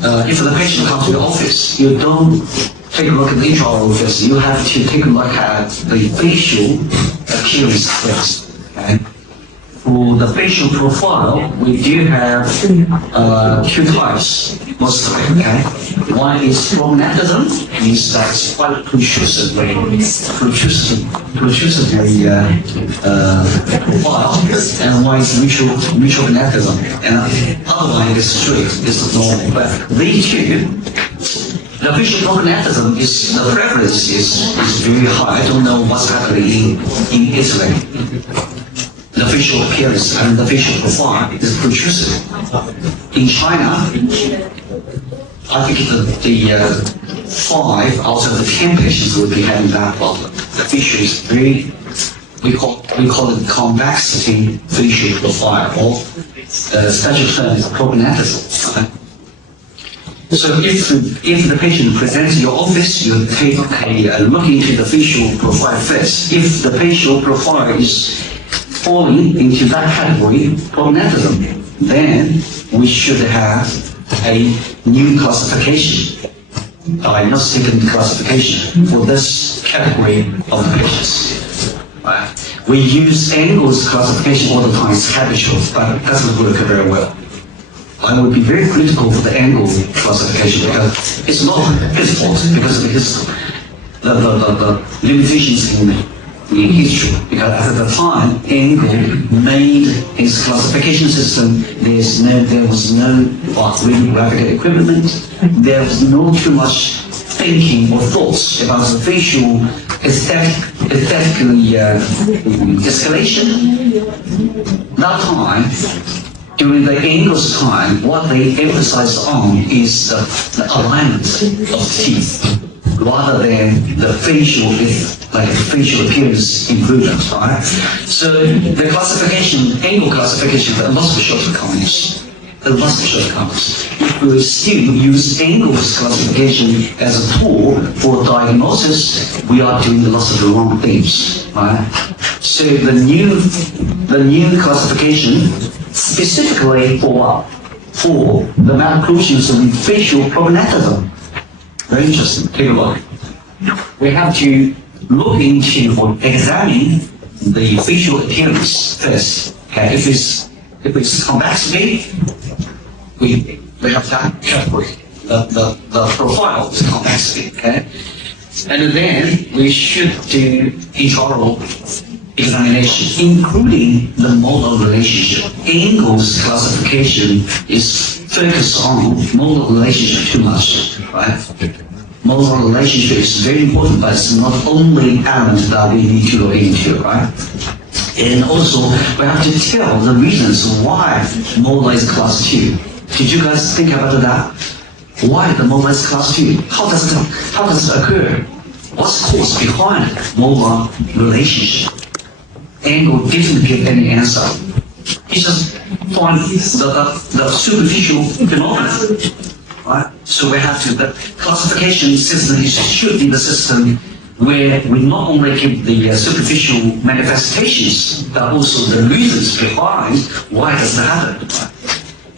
if the patient comes to the office, you don't take a look at the intraoral first. You have to take a look at the facial appearance first. Okay? For the facial profile, we do have two types, most of it. Okay? One is prognatism, means that's quite protrusively profile, and one is retrognatism, and other one is straight, is normal. But these two, the facial prognatism is, the prevalence is very high. I don't know what's happening in Italy. The facial appearance and the facial profile is protrusive. In China, I think the 5 out of the 10 patients will be having that problem. The facial is very, we call it convexity facial profile, or special term is prognatism. So if the patient presents to your office, you take a look into the facial profile first. If the facial profile is falling into that category, prognatism, then we should have a new classification, diagnostic classification for this category of patients. We use Angle's classification all the time, it's habitual, but it doesn't work very well. I would be very critical for the Angle classification because it's not his fault, because of the limitations in history. Because at the time, Angle made his classification system, there was no radiographic equipment, there was no too much thinking or thoughts about the facial aesthetically escalation. That time, during the Angle's time, what they emphasized on is the alignment of the teeth, rather than the facial appearance improvement, right? So the classification, Angle classification, there must be shortcomings. There must be shortcomings. If we still use Angle's classification as a tool for diagnosis, we are doing lots of the wrong things, right? So the new classification specifically for the malocclusions and facial prognatism. Very interesting. Take a look. We have to look into or examine the facial appearance first. Okay, if it's convexity, we have that category. The profile is convexity. Okay, and then we should do intraoral examination, including the modal relationship. Angle's classification is focused on modal relationship too much, right? Modal relationship is very important, but it's not only element that we need to look into, right? And also, we have to tell the reasons why modal is class 2. Did you guys think about that? Why the modal is class 2? How does it occur? What's the cause behind modal relationship? Angle didn't give any answer. He just found the superficial phenomenon, right? So we have to, the classification system should be the system where we not only give the superficial manifestations, but also the reasons behind why does that happen.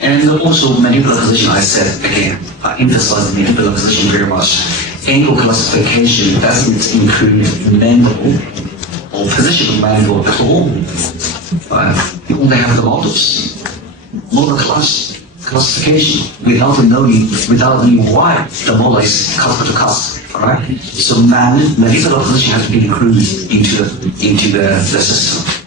And also mandibular position, I said again, I emphasize mandibular position very much. Angle classification doesn't include mandible or position of mandible at all. You only have the models. Model classification without knowing why the model is cusp to cusp. Alright? So mandibular position has to be included into the system.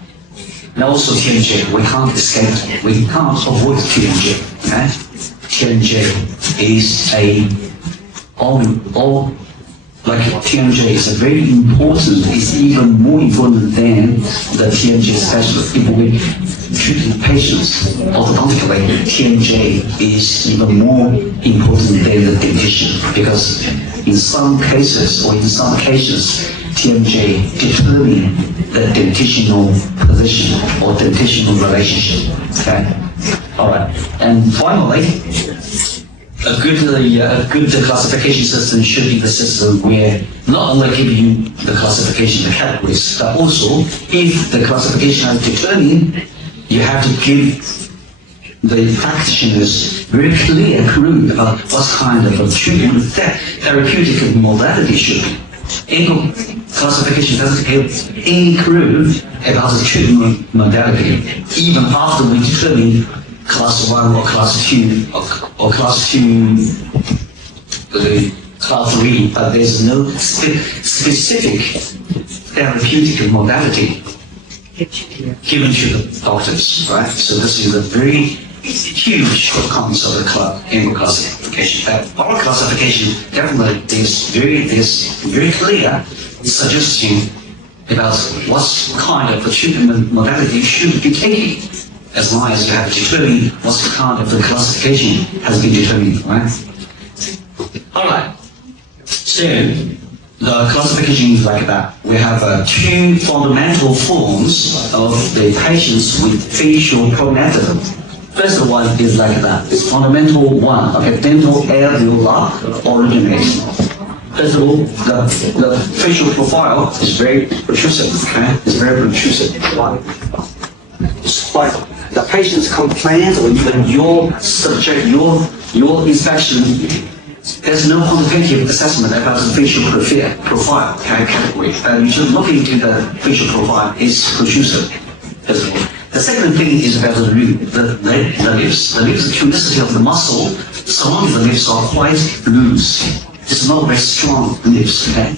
Now also TMJ, we can't escape it. We can't avoid TMJ. Okay? TMJ is like TMJ is very important, it's even more important than the TMJ specialist. If we treat patients orthodontically, TMJ is even more important than the dentition, because in some cases, TMJ determine the dentitional position or dentitional relationship. Okay? Alright. And finally, a good classification system should be the system where not only give you the classification, the categories, but also if the classification is determined, you have to give the practitioners very clear clue about what kind of a treatment therapeutic modality should be. Angle classification doesn't give any clue about the treatment modality, even after we determine class 1 or class 2 or class 2, class 3, but there's no specific therapeutic modality given to the doctors, right? So this is a very huge shortcomings of the angle classification. Our classification definitely is very clear suggestion about what kind of treatment modality you should be taking, as long as you have determined what kind of the classification has been determined, right? All right. So the classification is like that. We have two fundamental forms of the patients with facial prognatism. First one is like that. It's fundamental one, okay, dental alveolar origination. First of all, the facial profile is very protrusive, okay? It's very protrusive. Why? It's like the patient's complaint or even your subject, your inspection, there's no quantitative assessment about the facial profile category. You should look into the facial profile is protrusive. First of all. The second thing is about the lips. The lips, the tunicity of the muscle surrounding the lips are quite loose. It's not very strong lips, okay?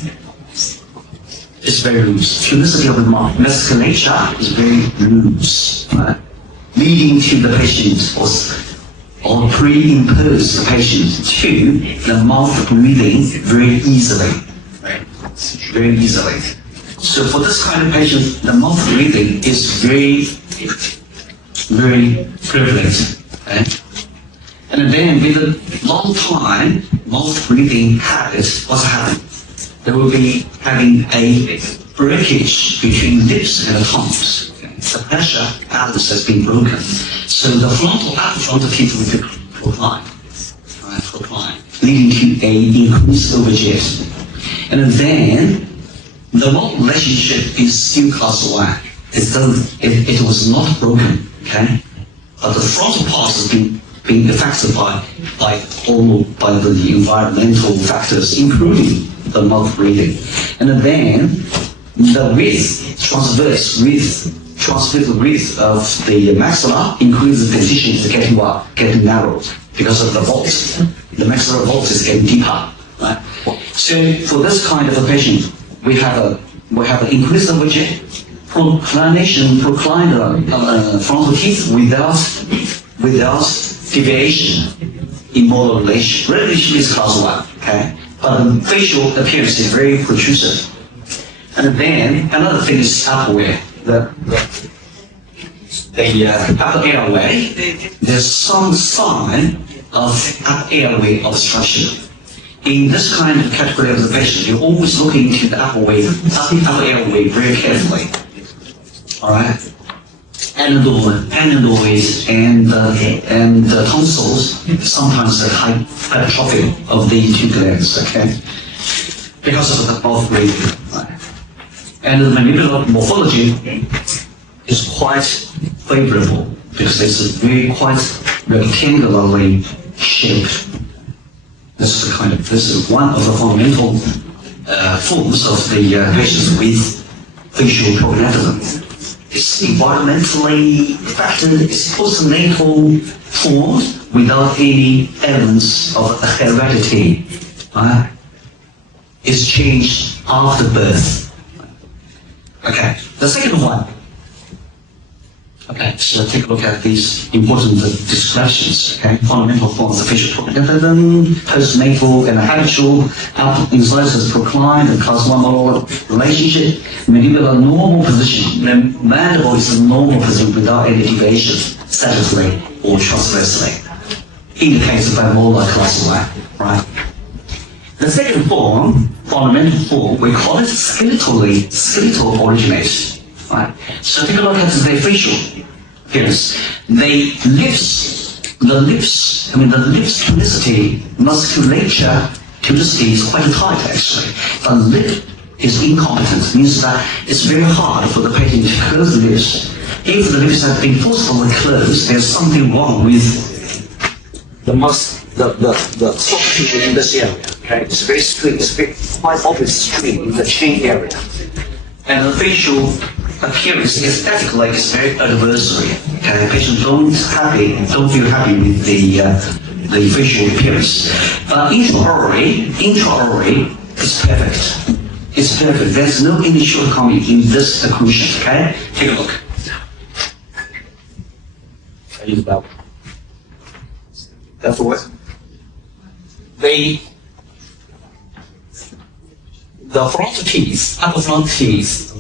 It's very loose. Tunicity of the musculature is very loose, right? Leading to the patient or pre-impose the patient to the mouth breathing very easily, right? Very easily. So for this kind of patient, the mouth breathing is very prevalent. Okay? And then with a long time mouth breathing habit, what's happening? There will be having a breakage between lips and tongues. Okay? The pressure balance has been broken. So the upper frontal teeth will be procline, leading to a increased overjet. And then the molar relationship is still class 1. It was not broken, okay? But the frontal part has been affected by the environmental factors, including the mouth breathing. And then the transverse width of the maxilla increases the dentition is getting narrowed because of the vault. The maxillar vault is getting deeper, right? So for this kind of a patient, we have an increased overjet, proclined frontal teeth without deviation in molar relation. Relation is class 1, okay? But the facial appearance is very protrusive. And then another thing is upper the upper airway. There's some sign of upper airway obstruction. In this kind of category of the patient, you're always looking into the upper airway very carefully. All right, anedoids and the tonsils sometimes the hypertrophy of the two glands, okay, because of the mouth breathing. Right? And the mandibular morphology is quite favorable because it's very quite rectangularly shaped. This is one of the fundamental forms of the patients with facial prognatism. It's environmentally affected, it's postnatal formed without any evidence of heredity. It's changed after birth. Okay, the second one. Okay, so take a look at these important descriptions. Okay, fundamental forms of facial prognatism, postnatal and habitual, incisors proclined and class 1 molar relationship, mandibular normal position. The mandible is the normal position without any deviation, sagitally or transversely, indicated by molar class 1, right? The second form, fundamental form, we call it skeletal origination. Right. So take a look at the facial appearance. The lips tunicity, musculature tunicity is quite tight actually. The lip is incompetent, means that it's very hard for the patient to close the lips If the lips have been forcibly closed, there's something wrong with the soft tissue in this area. Okay, it's very straight, it's very quite obvious straight in the chin area. And the facial appearance aesthetically is very adversary. Okay, the patient don't feel happy with the facial appearance. But intraorally is perfect. It's perfect. There's no any shortcoming in this occlusion. Okay, take a look. I use that one. That's what the front teeth, upper front teeth,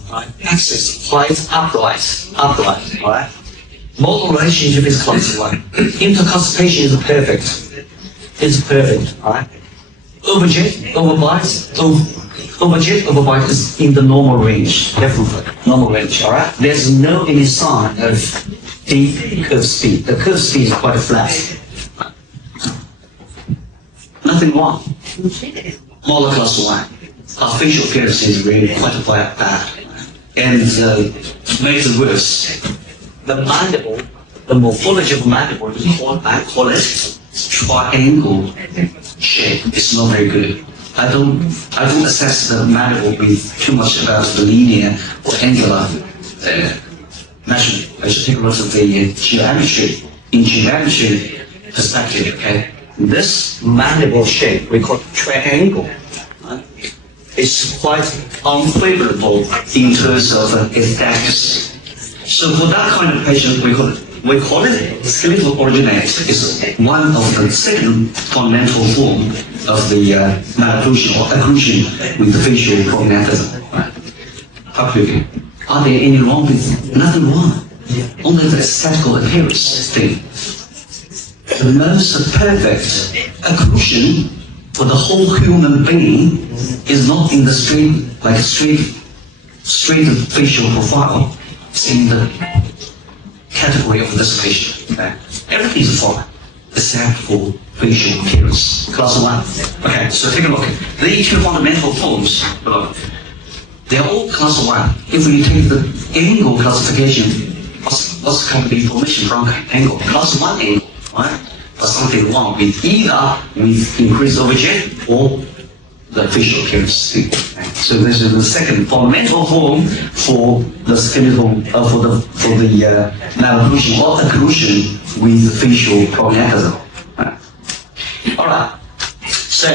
axis quite upright, alright? Model relationship is close one. Interconstipation is perfect. It's perfect, alright? Overjet, overbite is in the normal range, definitely. Normal range, alright? There's no any sign of deep curve speed. The curve speed is quite flat. Nothing wrong. Molar class 1. Our facial appearance is really quite bad. And makes it worse. The mandible, the morphology of the mandible, I call it triangle shape. It's not very good. I don't assess the mandible with too much about the linear or angular measurement. I should take a look at the geometry. In geometry perspective, okay? This mandible shape we call triangle. It's quite unfavorable in terms of aesthetics. So for that kind of patient, we call it skeletal originate. It's one of the second fundamental form of the malocclusion or occlusion with the facial prognathism. Right? Are there any wrong with nothing wrong? Only the aesthetical appearance thing. The most perfect occlusion for the whole human being is not in the straight facial profile. It's in the category of this patient. Okay? Everything is fine except for facial appearance. Class 1. Okay, so take a look. The two fundamental forms, they're all class 1. If we take the angle classification, what's kind of information from angle? Class 1 angle, right? But something wrong with either with increased overjet or the facial appearance. Okay. So this is the second fundamental form for the skeletal for the malocclusion or occlusion with facial prognathism. Right. All right. So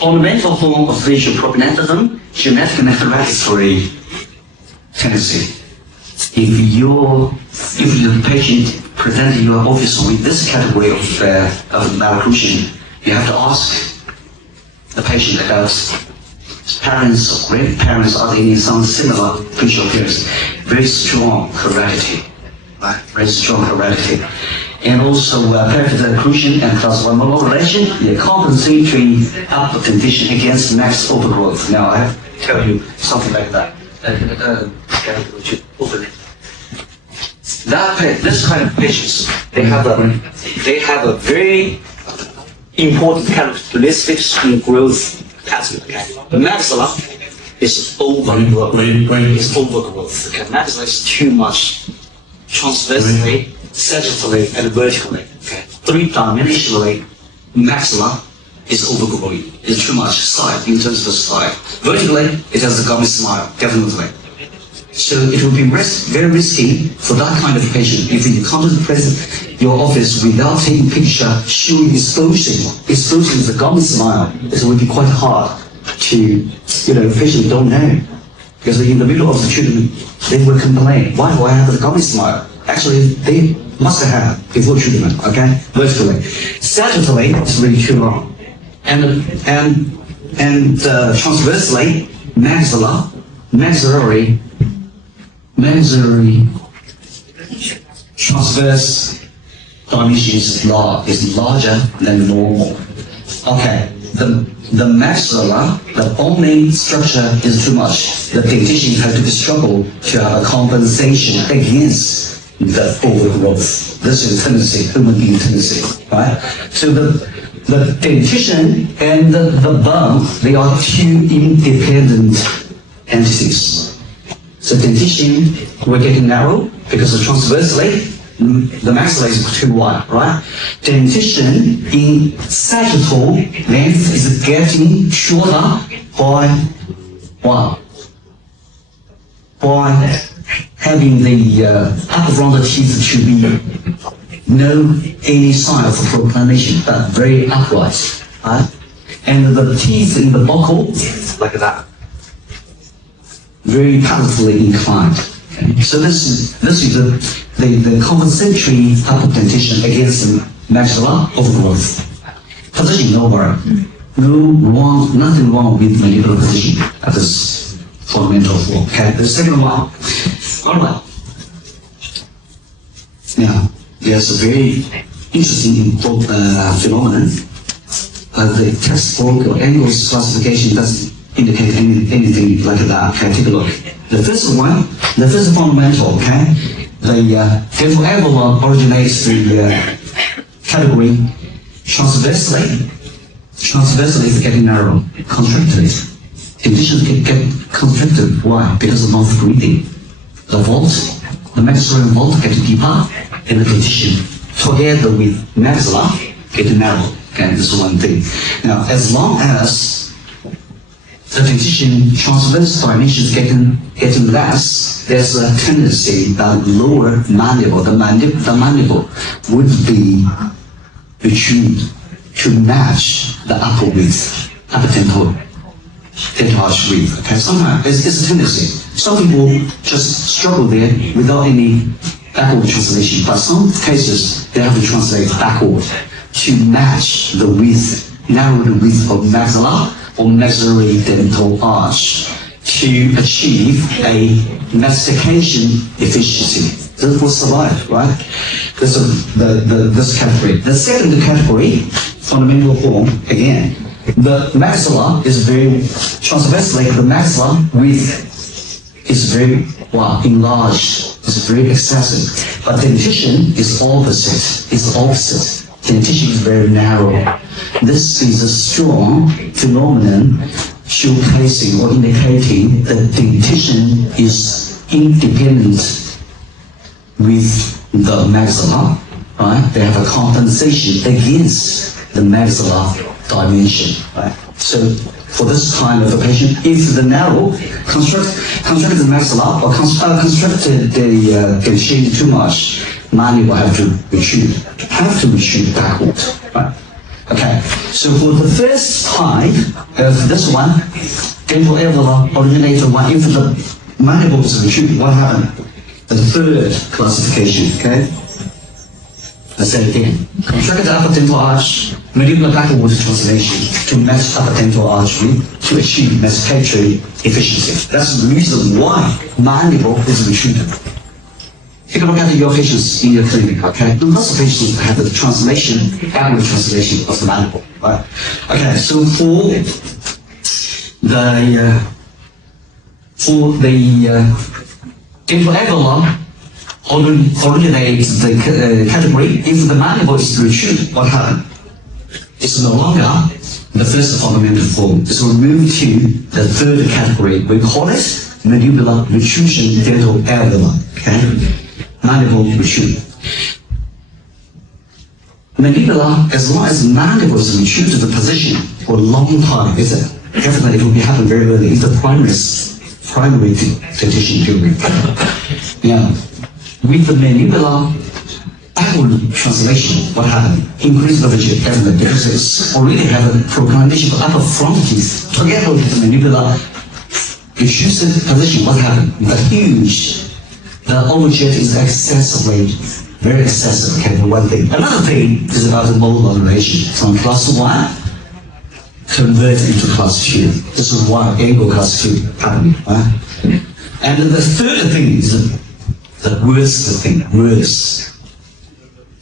fundamental form of facial prognathism, genetic and hereditary tendency. If the patient presents in your office with this category of malocclusion, you have to ask the patient about parents or grandparents are there some similar facial appearance. Very strong heredity, right? Very strong heredity. And also perfect occlusion and class 1 molar relation, the compensatory output condition against max overgrowth. Now I have to tell you something like that. This kind of patients, they have a very important characteristics in growth pattern. Okay? The maxilla is overgrowth. It's overgrowth. Okay? Maxilla is too much transversely, sagittally, and vertically. Okay? Three-dimensionally, maxilla is overgrowing. It's too much side in terms of the side. Vertically, it has a gummy smile, definitely. So it would be very risky for that kind of patient if you come to your office without taking picture showing exposing the gummy smile. It would be quite hard to, the patient don't know. Because in the middle of the treatment, they will complain, why do I have the gummy smile? Actually, they must have before treatment, okay? Vertically. Sagittally, it's really too long. And transversely, maxillary transverse dimension is larger than normal. Okay, the maxilla, the bone structure is too much. The dentition has to struggle to have a compensation against the overgrowth. This is a tendency, human being tendency, right? So the dentition and the bone, they are two independent entities. So dentition, we're getting narrow, Because transversely, the maxilla is too wide, right? Dentition in sagittal length is getting shorter by what? By having the upper frontal teeth to be no any sign of proclamation, but very upright, right? And the teeth in the buccal, like that, very powerfully inclined. Okay? So this is the compensatory upper dentition against the maxilla overgrowth. Position, no worry. Nothing wrong with mandibular position at this fundamental form. Okay, the second one. All right. Now, there's a very interesting phenomenon. The textbook or angles classification doesn't indicate anything like that. Okay, take a look. The first one, the first fundamental, okay, the dental envelope originates the category transversely. Transversely is getting narrow, constricted. Conditions get constricted. Why? Because of mouth breathing. The vault, the maxillary vault get deeper, and the dentition together with maxilla get narrow. Okay, this is one thing. Now, as long as the dentition transverse dimension is getting less, there's a tendency that lower mandible, the mandible would be protruded to match the upper width, upper dental arch width. Okay, sometimes it's a tendency. Some people just struggle there without any backward translation, but some cases they have to translate backward to match the width, narrow the width of maxilla or maxillary dental arch to achieve a mastication efficiency. This will survive, right? This category. The second category, fundamental form, again, the maxilla is very transversely, the maxilla width is very enlarged, it's very excessive. But dentition is opposite, Dentition is very narrow. This is a strong phenomenon showcasing or indicating that dentition is independent with the maxilla, right? They have a compensation against the maxilla dimension, right? So for this kind of a patient, if the narrow constructed the maxilla or constructed the dentition too much, mandible have to retreat backward, right? Okay, so for the first type of this one, dental envelope originator one, if the mandible is retreated, what happened? The third classification, okay? I said again, contracted upper dental arch, mandibular backward translation to match upper dental arch to achieve masticatory efficiency. That's the reason why mandible is retreated. Take a look at your patients in your clinic, okay? Lots of patients have the translation, backward translation of the mandible, right? Okay, so for the dental envelope originates the category. If the mandible is retreated, what happens? It's no longer the first fundamental form. It's removed to the third category. We call it mandibular retrusion dental envelope, okay? Mandible retrude. Mandibular, as long as mandible is retreated to the position for a long time, definitely it will be happen very early. It's the primary dentition period. Now, with the mandibular backward translation, what happened? Increase the rigidity, definitely, because it's already have a proclamation for upper front teeth. Together with the mandibular retrusive position, what happened? The overjet is very excessive, okay, one thing. Another thing is about the molar relation. From class 1, convert into class 2. This is why angle class 2 happening, right? And the third thing is the worst thing,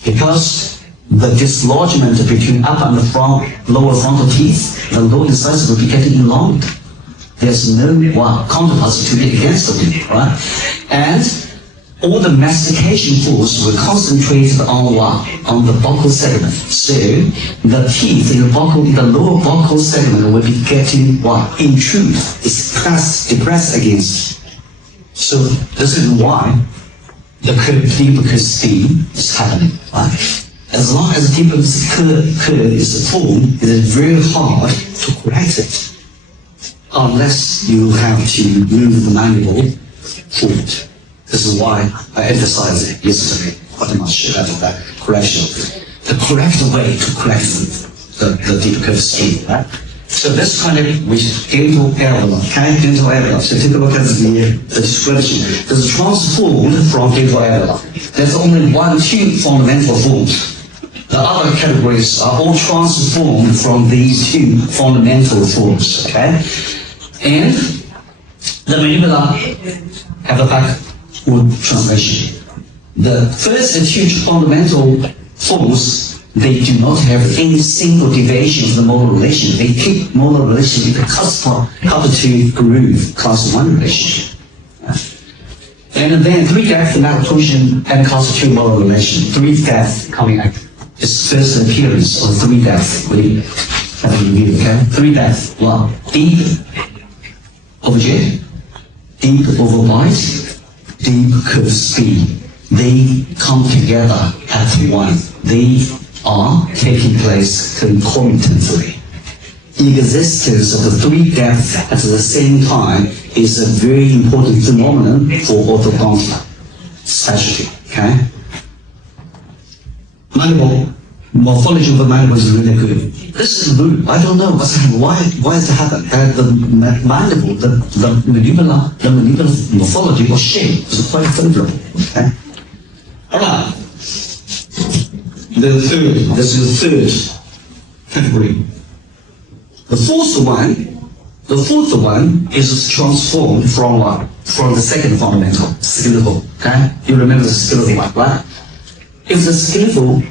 because the dislodgement between upper and lower frontal teeth, the lower incisors will be getting enlarged. There's no counterparts to be against them, right? And all the mastication force will concentrate on the buccal segment. So the teeth in the lower buccal segment will be getting intrude, depressed against. So this is why the deep curve speed is happening, right? As long as the deep curve is formed, it is very hard to correct it, unless you have to move the mandible forward. This is why I emphasized it yesterday quite much about that correction. The correct way to correct the deep curve speed, right? So this kind of dental area, okay, dental area. So take a look at the description. This is transformed from dental area. There's only two fundamental forms. The other categories are all transformed from these two fundamental forms, okay? And the mandibular have a backward translation. The first and two fundamental forms, they do not have any single deviation of the molar relation. They keep molar relation in the cusp to groove class 1 relation. And then 3-depth malocclusion and constitute molar relation. 3-depth coming out. It's first appearance of 3-depth. We have a review, okay? 3-depth, well, deep over jet, deep over bite, deep curve speed. They come together at one. They are taking place concomitantly. The existence of the 3-depth at the same time is a very important phenomenon for orthodontia specialty, okay? Mandible, morphology of the mandible is really good. This is good. I don't know what's happening. Why is it happening? The mandible, the mandibular morphology or shape is quite favorable, okay? Alright. This is the third category. The fourth one is transformed from what? From the second fundamental, skeletal. Okay? You remember the skeletal one, right? If the skeletal,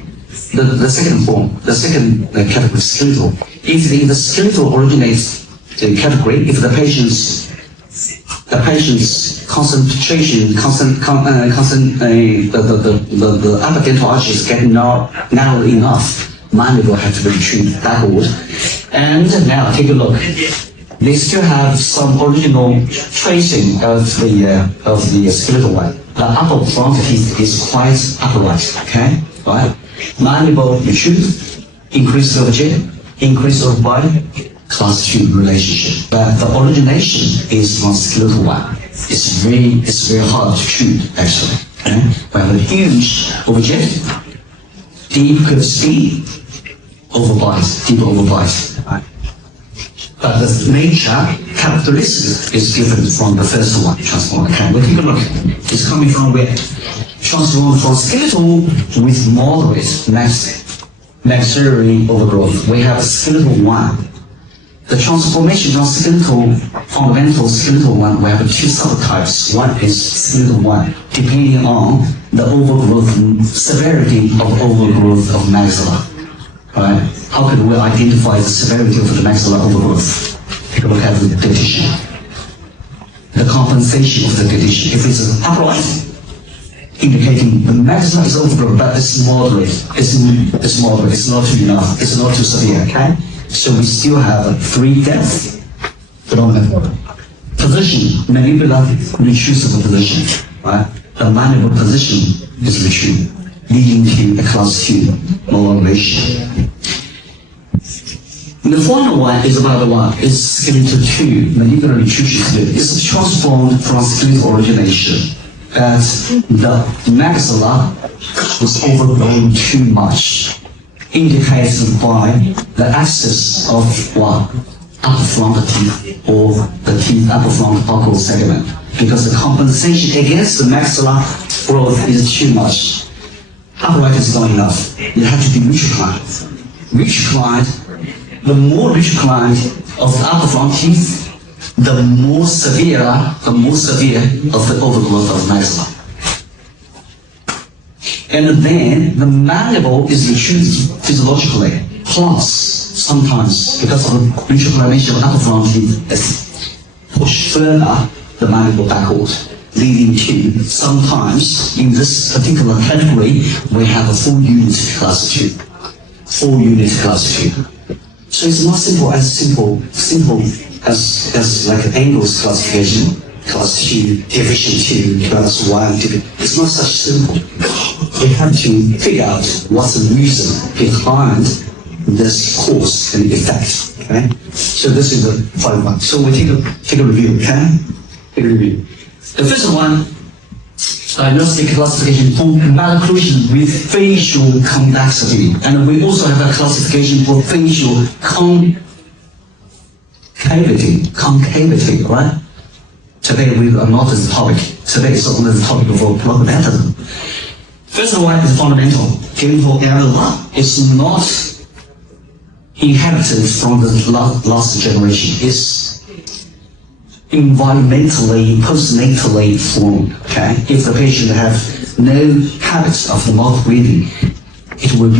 the second form, the second category, skeletal, if the skeletal originates the category, if the patient's concentration, the upper dental arch is getting narrow enough, mandible has to be retrieved backward. And now take a look. They still have some original tracing of the skeletal one. The upper front teeth is quite upright, okay? Right? Mandible retreat, increase of jet, increase of body, class 2 relationship. But the origination is from skeletal one. It's very hard to treat actually. Okay? We have a huge overjet, deep curve speed, overbite, deep overbite. Right? But the nature characteristic is different from the first one, transformed. Okay, we'll take a look. It's coming from where? Transformed from skeletal with moderate maxillary overgrowth. We have skeletal one. The transformation of skeletal, fundamental skeletal one, we have two subtypes. One is skeletal one, depending on the overgrowth, severity of overgrowth of maxilla. Right? How can we identify the severity of the maxilla overgrowth? Take a look at the dentition. The compensation of the dentition. If it's upright, indicating the maxilla is overgrown, but it's moderate. It's moderate. It's not too enough. It's not too severe. Okay. So we still have a 3-depth phenomenon. Position, mandibular retrievable position, right? The mandible position is retrieved, leading to a class 2 molar relation. The final one is about what? Is skeletal 2, mandibular retrievable. It's transformed from skeletal origination. But the maxilla was overgrown too much, indicated by the axis of what? Upper front teeth or the teeth upper front buccal segment. Because the compensation against the maxilla growth is too much. Upright is not enough. You have to be reclined. Reclined, the more reclined of the upper front teeth, the more severe of the overgrowth of maxilla. And then the mandible is retrieved physiologically. Plus, sometimes, because of the reclination of the upper front teeth, it's pushed further the mandible backward, leading to sometimes in this particular category we have a full unit class 2. Full unit class 2. So it's not simple as like an Angles classification. class 2, division 2, class 1, it's not such simple. We have to figure out what's the reason behind this cause and effect, okay? So this is the final one. So we take a review, okay? Take a review. The first one, diagnostic classification for malocclusion with facial convexity. And we also have a classification for facial concavity, right? Today we are not the topic. Today is only the topic of prognatism. First one is fundamental. Genital area is not inherited from the last generation. It's environmentally, postnatally formed. Okay, if the patient have no habits of the mouth breathing,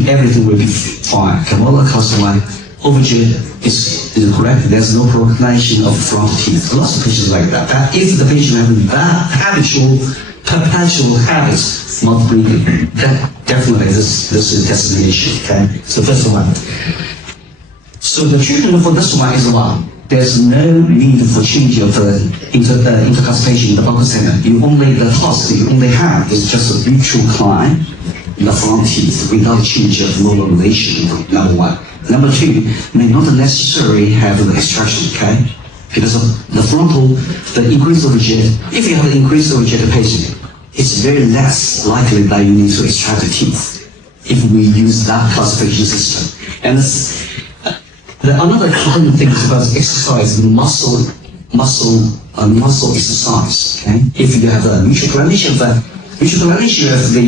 everything will be fine. Okay, well, class 1 overture is correct. There's no proclamation of front teeth. Lots of patients like that. But if the patient has that perpetual habits, mouth breathing, then definitely this is destination. Okay, so first one. So the treatment for this one is one. There's no need for change of the intercustation in the buccal center. The task you only have is just a neutral climb in the front teeth without change of lower relation, number one. Number two, may not necessarily have the extraction, okay? Because of the frontal, the increased rigid, if you have an increased rigid patient, it's very less likely that you need to extract the teeth if we use that classification system. And another important thing is about exercise, muscle exercise, okay? If you have a mutual coordination of the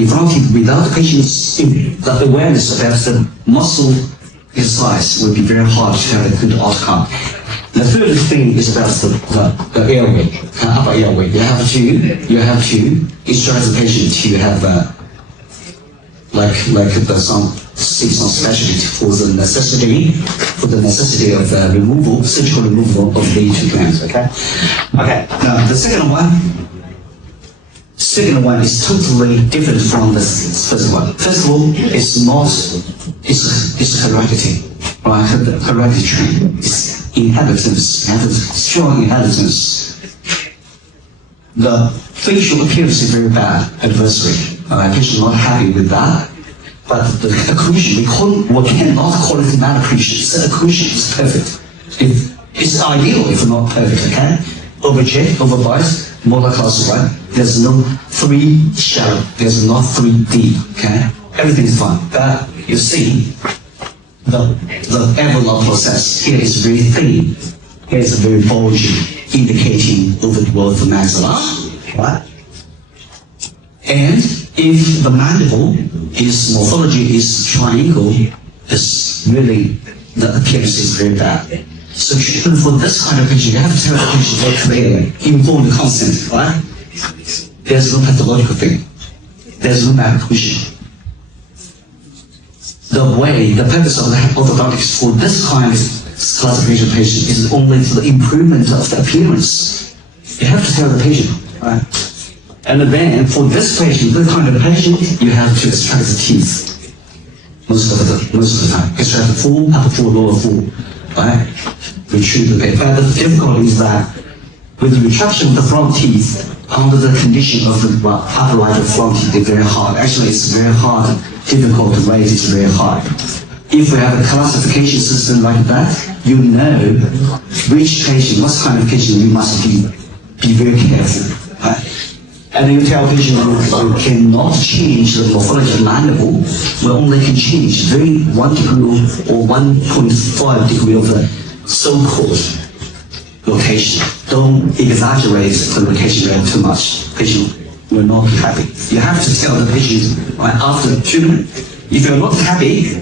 front teeth without the patient's the awareness about the muscle exercise will be very hard to have a good outcome. The third thing is about the airway, upper airway. You have to instruct the patient to have some specialty for the necessity of surgical removal of the two glands. Okay. Now the second one is totally different from the first one. First of all, it's heredity, right? Hereditary. It's inheritance, strong inheritance. The facial appearance is very bad, adversary. Patient not happy with that. But the occlusion, we cannot call it malocclusion. The occlusion is perfect. It's ideal if not perfect, okay? Overjet, overbite, molar class 1. There's no 3 shallow, there's not 3 deep, okay? Everything is fine. But you see, the envelope process here is very thin. Here is very bulgy, indicating overgrowth of maxilla, right? And if the mandible morphology is triangle, it's really, the appearance is very bad. So treatment for this kind of patient, you have to tell the patient very clearly, informed consent, right? There's no pathological thing. There's no malocclusion. The purpose of the orthodontics for this kind of classification patient is only for the improvement of the appearance. You have to tell the patient, right? And then for this patient, this kind of patient, you have to extract the teeth most of the time. Extract the full, upper full, lower full, right? Retrieve the bed. But the difficulty is that with the retraction of the front teeth, under the condition of the upper right of front teeth, it's very hard. Actually, it's very hard, difficult to rate, it's very hard. If we have a classification system like that, you know which patient, what kind of patient you must be very careful, right? And you tell patient we cannot change the morphology of the mandible, we only can change 1 degree or 1.5 degree of the so-called location. Don't exaggerate the location very too much. Patient will not be happy. You have to tell the patient right after treatment, if you're not happy,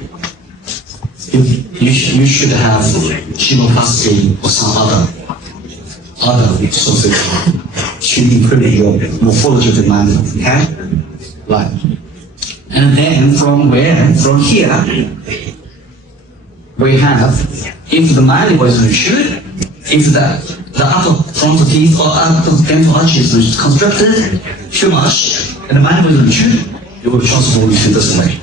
you should have chemoplasty or some other sort of to improve your morphology of the mandible. Okay? Right. And then from here, we have, if the mandible is matured, if the upper frontal teeth or upper dental arches is constructed too much, and the mandible is matured, it will transform into this way.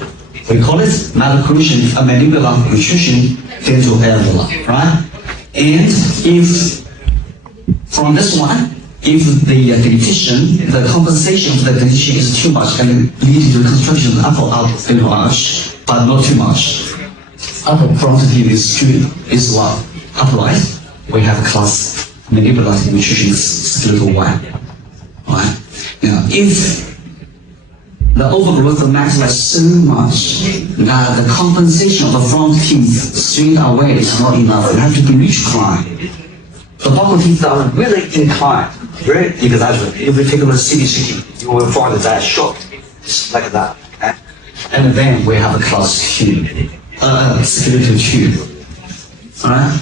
We call it malocclusion, a mandibular protrusion dental alveoli, right? And if from this one, if the dentition, the compensation of the dentition is too much and leading to reconstruction of the upper dental arch, but not too much. Upper front teeth is what? Upright. We have class mandibular nutrition skeletal 1. Right? Now, if the overgrowth of maxilla is so much that the compensation of the front teeth straight away is not enough, you have to be reclined. The buccal teeth are really inclined, very exaggerated. If you take a CBCT, you will find that short, just like that. Okay? And then we have a class 2, skeletal 2. Alright?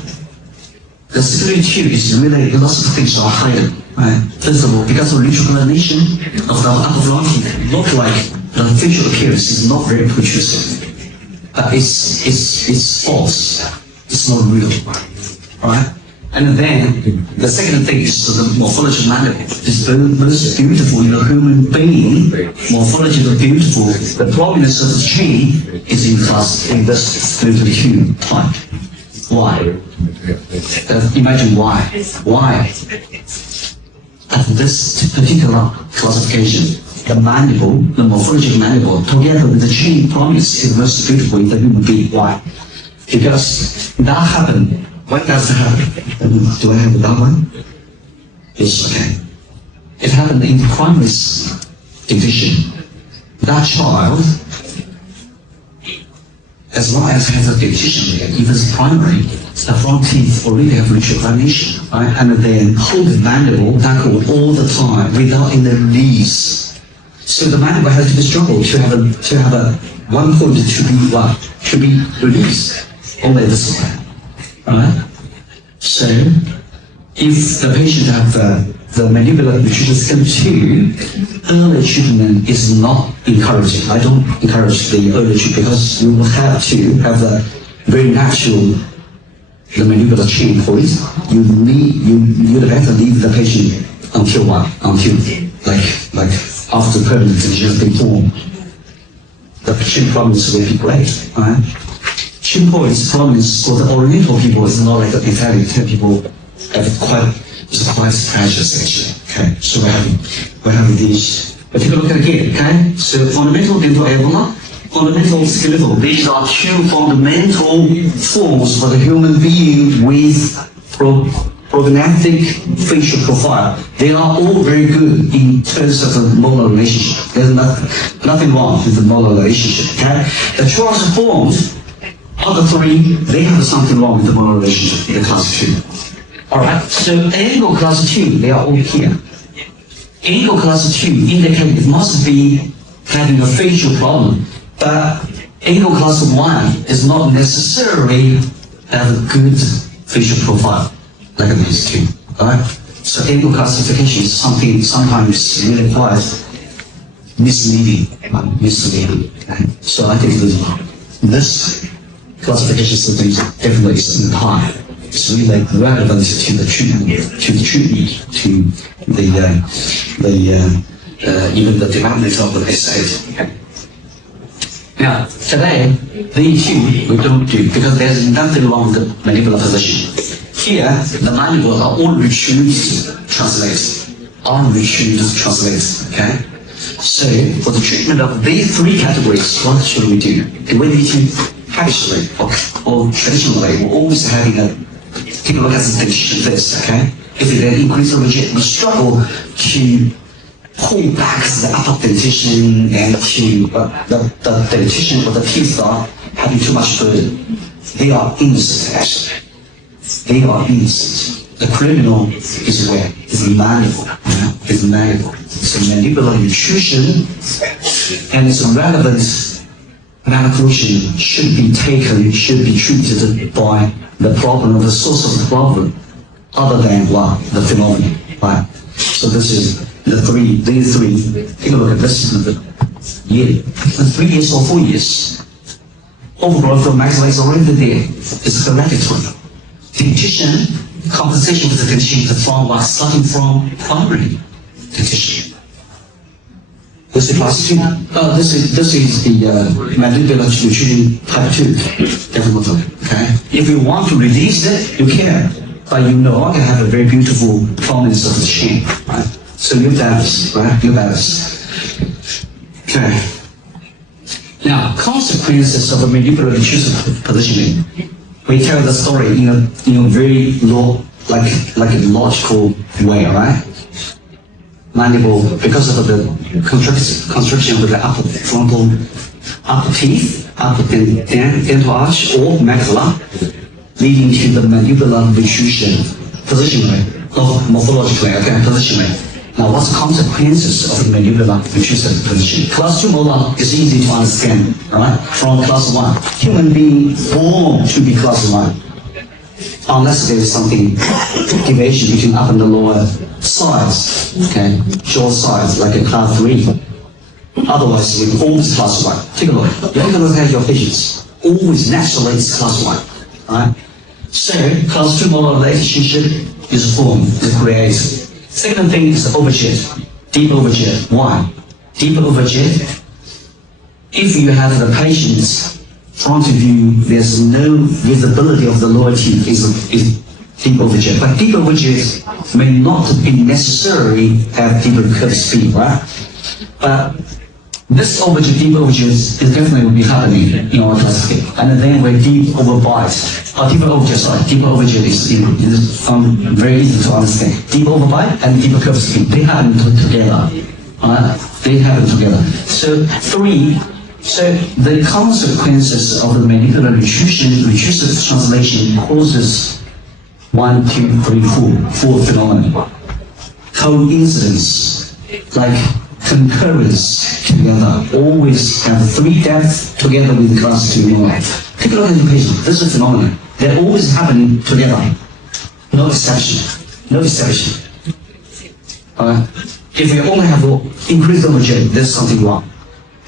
The skeletal 2 is really, lots of things are hidden. Right? First of all, because of retroclination of the upper front teeth, look like the facial appearance is not very protrusive. But it's false. It's not real. Alright? And then the second thing is the morphology mandible. It's the most beautiful in the human being. Morphology is beautiful. The prominence of the chain is in this skeletal 2 type. Why? Imagine why. Why? At this particular classification, the mandible, the morphological mandible, together with the chain prominence is most beautiful in the human being. Why? Because that happened. When does it happen? Do I have that one? Yes, okay. It happened in the primary division. That child, as long as it has a dentition there, if it's primary, the front teeth already have retroclination, right? And then hold the mandible backward all the time without any release. So the mandible has to be struggled to have a one point to be released only this way. Alright? So if the patient have the mandibular nutrition scheme 2, early treatment is not encouraged. I don't encourage the early treatment because you will have to have the very natural the mandibular chain point. You better leave the patient until what? Until like after permanent dentition has been formed. The chin prominence will be great. Alright? Chin points prominence for the Oriental people is not like the Italian people have quite precious actually. Okay, so we're having these. But take a look at it again. Okay, so fundamental dental alveolar, fundamental skeletal. These are 2 fundamental forms for the human being with prognatic facial profile. They are all very good in terms of the molar relationship. There's nothing wrong with the molar relationship. Okay, the transformed other 3, they have something wrong with the molar relationship in the class 2. Alright, so angle class 2, they are all here. Angle class 2 indicates it must be having a facial problem, but angle class 1 is not necessarily have a good facial profile like these 2. Alright, so angle classification is something sometimes really quite misleading. Okay? So I think this classification system is definitely in time. It's really relevant to the treatment, to even the development of the SAT. Okay. Now, today, these 2 we don't do because there's nothing wrong with the mandibular position. Here, the mandibles are all retrieved, translated. Okay? So, for the treatment of these 3 categories, what should we do? Do we need to habitually or traditionally, we're always having a take a look at the dentition first, okay? If it then increases we struggle to pull back the upper dentition and to the dentition of the teeth are having too much burden. They are innocent actually. They are innocent. The criminal is where? Is mandible. Is mandible. It's a mandibular intrusion and it's relevant. Malocclusion should be taken, should be treated by the problem, the source of the problem, other than what? The phenomenon. Right? So this is these 3. Take a look at this year. 3 years or 4 years. Overgrowth from maxilla is already there. It's hereditary. Dentition, compensation for the dentition from what? Starting from primary dentition. This is class 2. This is the mandibular nutrition type 2 development. Okay. If you want to release it, you can. but you no longer have a very beautiful prominence of the Shen, right? So you balance, right? You balance. Okay. Now, consequences of a mandibular intrusive positioning. We tell the story in a very low, like a logical way, right? Mandible, because of the construction of the upper frontal, upper teeth, upper dental arch or maxilla, leading to the mandibular protrusion positioning, morphologically, okay, positioning. Now, what's the consequences of the mandibular protrusive position? Class 2 molar is easy to understand, right? From class 1, human being born to be class 1. Unless there is something deviation between upper and the lower sides, okay, short sides like a class 3. Otherwise, we always class 1. Take a look. You take a look at your patients. Always naturally it's class 1, right? So, class 2 molar relationship is formed, is created. Second thing is overjet, deep overjet. Why? Deep overjet. If you have the patient's front view, there's no visibility of the lower teeth, is deep overjet. But deep overjet may not be necessarily have deeper curved speed, right? But this overjet, deep overjet, is definitely will be happening in our classification. And then when deep overbite, deeper overjet is very easy to understand. Deep overbite and deeper curved speed, they happen together. They happen together. So the consequences of the mandibular retrusive translation causes 1, 2, 3, 4 phenomena. Coincidence, like concurrence together, always have 3 depths together with class 2 molar. Take a look at the patient. This is a phenomenon. They're always happening together. No exception. No exception. If you only have increased overjet, there's something wrong.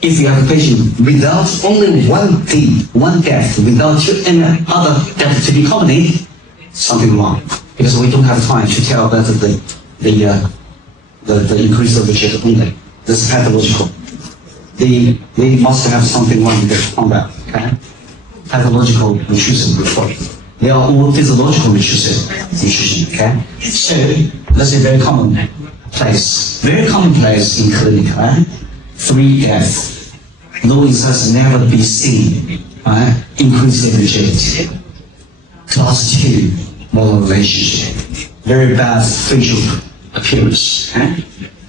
If you have a patient without only one depth, without any other depth to be accommodated, something wrong. Because we don't have time to tell that the increase of the jet only. This is pathological. They must have something wrong with their combat. Okay? Pathological retrusive report. They are all physiological retrusive. Okay? So that's a very common place. Very common place in clinic, right? 3 depth. Low insides never be seen. Right? Increase the jet. Class 2 molar relationship. Very bad facial appearance. Okay?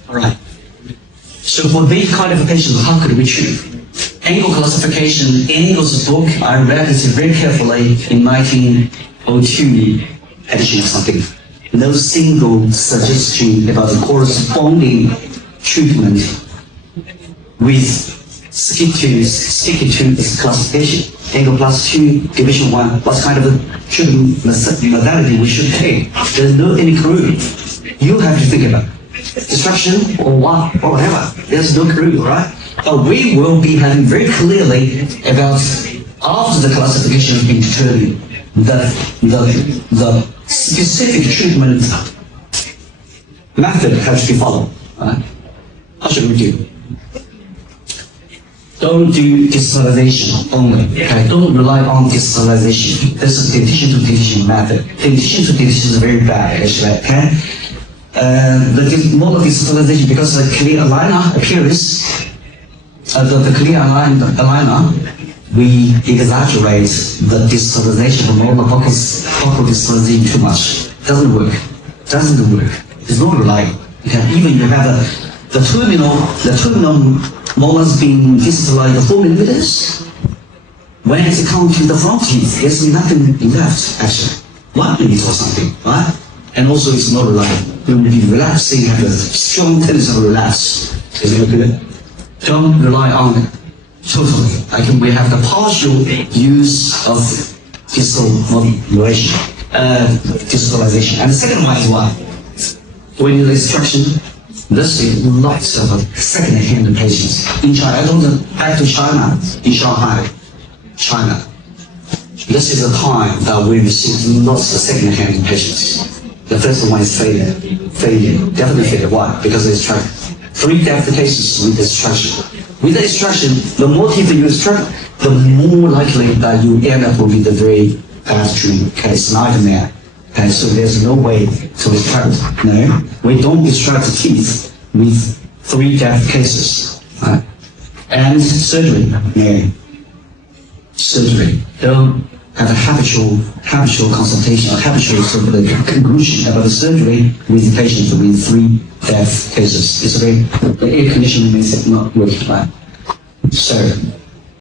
Alright. So for these kind of patients, how could we treat? Angle classification, Engel's book, I read it very carefully in 1902 edition or something. No single suggestion about the corresponding treatment with stick to this classification. Angle class 2, division 1, what kind of a treatment modality we should take. There's no any clue. You have to think about it. Distraction or what or whatever. There's no clue, right? But we will be having very clearly about after the classification has been determined the specific treatment method has to be followed. Right? How should we do? Don't do distalization only. Okay? Don't rely on distalization. This is dentition to dentition method. Dentition to dentition is very bad, actually. Okay? The molar distalization, because the clear aligner appearance, the clear aligner, we exaggerate the distalization of molar focal distalization too much. Doesn't work. Doesn't work. It's not reliable. Okay? Even you have the terminal molars being distalized 4 millimeters. When it comes to the front teeth, there's nothing left actually. 1 millimeter or something, right? And also it's not reliable. You will be relapsing, have a strong tendency of relapse. Is it good? Don't rely on it totally. We have the partial use of distalization. And the second one is what? When you do extraction, this is lots of second-hand patients. In China, I don't know, back to China, in Shanghai, China. This is the time that we receive lots of second-hand patients. The first one is failure, definitely failure. Why? Because they extract 3 depth cases with extraction. With the extraction, the more teeth you extract, the more likely that you end up with a very bad treatment case, nightmare. And so there's no way to extract. No, we don't extract the teeth with 3 deaf cases. And surgery, no. Surgery. Don't have a habitual consultation, or habitual sort of conclusion about the surgery with patients with 3 deaf cases. It's the air conditioning makes it not work. So